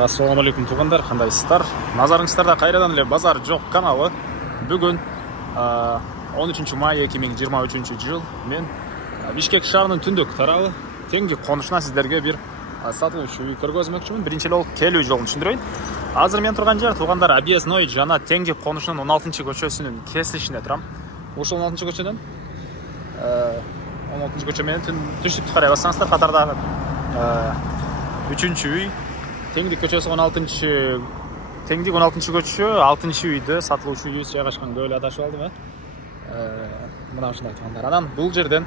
Assalamu алейкум туғандар, қандайсыздар? Назарыңыздарда қайрадан эле базар жоқ каналы. Бүгін 13 май 2023 жыл мен Бишкек шаарынын түндүк тарабы Теңги конушуна сиздерге бир сатылуучу үй көргөзмөкчүмүн. Биринчи эле келүү жолун түшүндүрөйүн. Азыр мен турган жер туғандар Объездной жана Теңги конушунун 16-көчөсүнүн кесишине турам. Ушул 16-көчөдөн 16-көчө менен түштүктү карай бассаңыздар катардагы 3-чү үй Теңдик көчөсү 16-чы Теңдик 16-көчө 6-чы үйдө сатылуучу үйүбүз жайгашкан. Көөлү адашып алдым. Мына ушундай тугандар. Анан бул жерден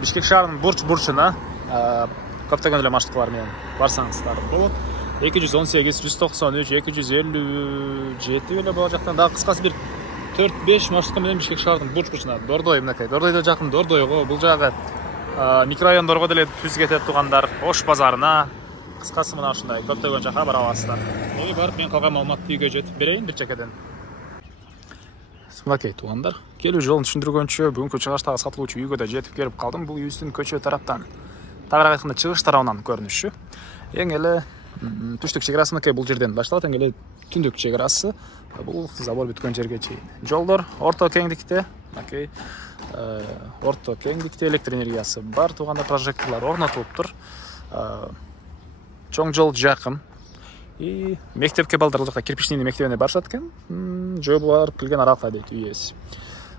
Бишкек шаарынын бурчуна көптөгөн эле маршруткалар менен барсаңыздар болот. 218, 193, 257 эле бул жактан дагы кыскасы бир 4-5 маршрутка менен Бишкек шаарынын бурчуна Дордой мынакей. Дордойдо жакын Дордойго, бул жагы микрорайондорго деле түз кетет тугандар. Ош базарына кыскасы мына ушундай көптөгөн жака бара аласыздар. Барып мен калган маалыматты үйгө жетип берейин бир чекеден. Мынакей тугандар, келүү жолун түшүндүргөнчө бүгүнкү чыгыштагы сатылуучу үйгө да жетип келип калдым. Бул үйүбүздүн көчө тараптан, тагыраак айтканда чыгыш тарабынан көрүнүшү. Эң эле түштүк чек арасы мынакей бул жерден башталат. Эң эле түндүк чек арасы бул забор бүткөн жерге чейин. Жолдор орто кеңдикте, мынакей орто кеңдикте электр энергиясы бар тугандар, прожекторлор орнотулуптур. Чоң жол жакын. И мектепке балдар бул жакта кирпичный мектебине барышат экен. Жөө барып келген аралыкта дейт үй ээси.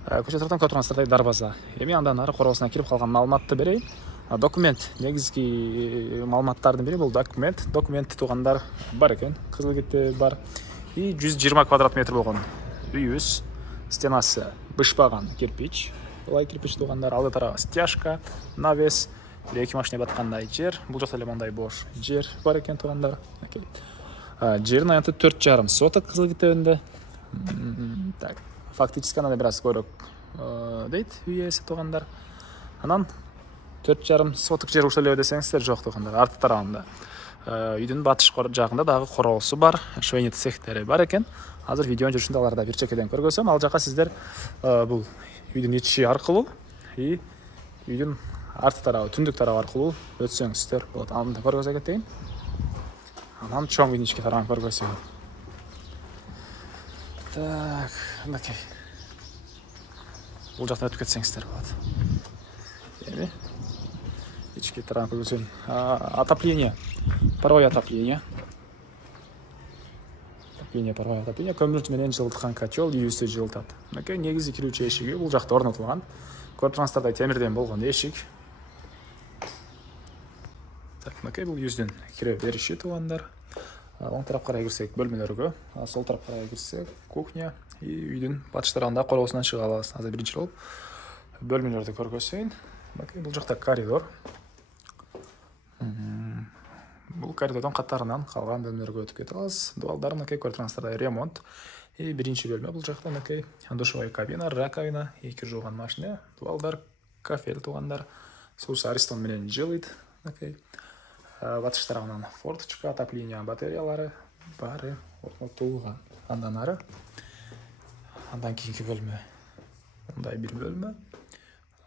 Көчө тараптан көрүп тургансыздар дарбаза. Эми андан ары короосуна кирип калган маалыматты берейин. Документ, негизги маалыматтардын бири бул документ. Документ тугандар бар экен. Кызыл ките бар. И 120 квадрат метр болгон үйүбүз. Стенасы бышпаган кирпич. Булай кирпич тугандар, алды тарабы стяжка, навес. Эки машина баткандай жер. Бул жакта эле мындай бош жер бар экен тугандар. Жердин аянты 4,5 соток кызыл китебинде. Так, фактически андан бир аз көбүрөөк дейт үй ээси тугандар. Анан 4,5 соток жер ушул эле десеңиздер жок тугандар. Арты тарабында үйдүн батыш жагында дагы короосу бар, швейник цехтери бар экен. Азыр видеонун жүрүшүндө аларда бир чекеден көргөзөм. Ал жака сиздер бул үйдүн ичи аркылуу и үйдүн арты тарабы, түндүк тарабы аркылуу өтсөңүздөр болот. Аны да көргөзө кетейин. Анан чоң үйдүн ички тарабын көргөзөйүн. Так, мынакей. Бул жактан өтүп кетсеңиздер болот. Эми ички тарабын көргөзөйүн. Отопление. Паровое отопление. Паровое отопление. Көмүр менен жылыткан котел үйүбүздү жылытат. Мынакей негизи кирүүчү эшиги бул жакта орнотулган. Көрүп тургансыздардай темирден болгон эшик. Так, мынакей бул үйүбүздүн кире бериши тугандар. Оң тарапка карай кирсек бөлмөлөргө, сол тарапка карай кирсек кухня и үйдүн батыш тарабында короосунан чыга алабыз. Азыр биринчи болуп бөлмөлөрдү көргөзөйүн. Мынакей бул жакта коридор. Бул коридордон катарынан калган бөлмөлөргө өтүп кете алабыз. Дубалдар мынакей көрүп тургансыздардай ремонт. И биринчи бөлмө бул жакта мынакей душевой кабина, раковина, эки жууган машина, дубалдар, кафель тугандар. Суусу Аристон менен жылыйт. Мынакей батыш тарабынан форточка, отопление батареялары баары орнотулган. Андан ары андан кийинки бөлмө мындай бир бөлмө.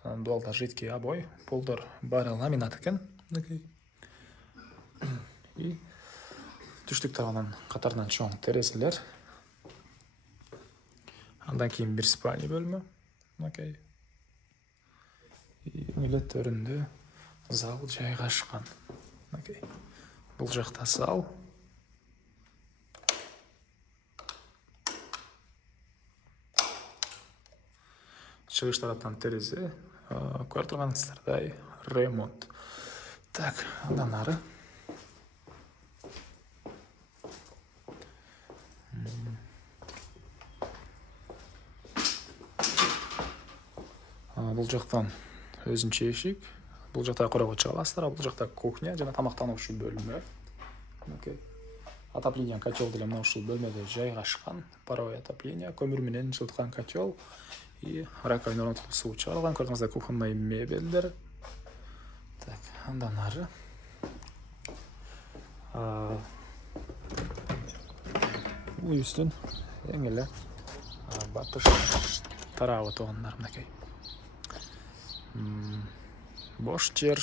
Дубалдар жидкий обой, полдор баары ламинат экен. Мынакей. И түштүк тарабынан катарынан чоң терезелер. Андан кийин бир спальня бөлмө. Мынакей. И эле төрүндө зал жайгашкан. Мынакей. Бул жакта зал. Чыгыш тараптан терезе. Көрүп тургансыздардай ремонт. Так, андан ары. Бул жактан өзүнчө эшик. Бул жакта короого чыга аласыздар. Бул жакта кухня жана тамактануучу бөлмө. Мынакей. Отопление котел деле мына ушул бөлмөдө жайгашкан. Паровое отопление, көмүр менен жылыткан котел и раковина орнотулуп суу чыгарылган. Көрдүңүздөр кухонный мебелдер. Так, андан ары. Үйүбүздүн эң эле батыш тарабы тугандар мынакей. Бош жер.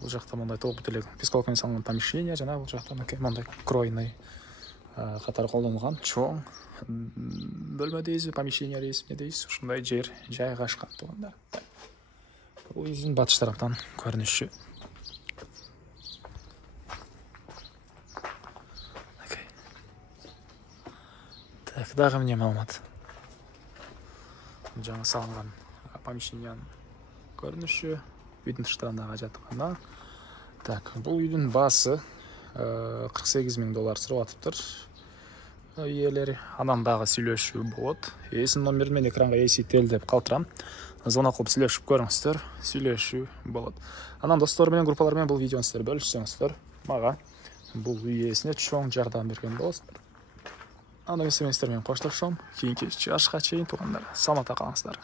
Бұл жақта мындай толық бітелек пескалкамен салынған помещение, жана бұл жақта мындай кройный қатары қолданылған чоң бөлме дейсіз, помещение дейсіз, не дейсіз, ушундай жер жайгашкан туугандар. Бул үйдүн батыш тараптан көрүнүшү. Так, дагы эмне маалымат? Жаңы салынган помещениянын көрүнүшү, үйдүн тыштарындагы жатканы. Так, бул үйдүн баасы $48,000 сурап атыптыр. Иелери анан дагы сүйлөшүү болот. Эсинин номерин мен экранга эсител деп калтырам. Звонок кылып сүйлөшүп көрүңүздөр, сүйлөшүү болот. Анан достор менен, группалар менен бул видеону сиздер бөлүшсөңүздөр, мага бул үй ээсине чоң жардам берген болосуздар. Анда мен сиздер менен коштошом. Кийинки чыгарышка чейин туугандар, саламатта калыңыздар.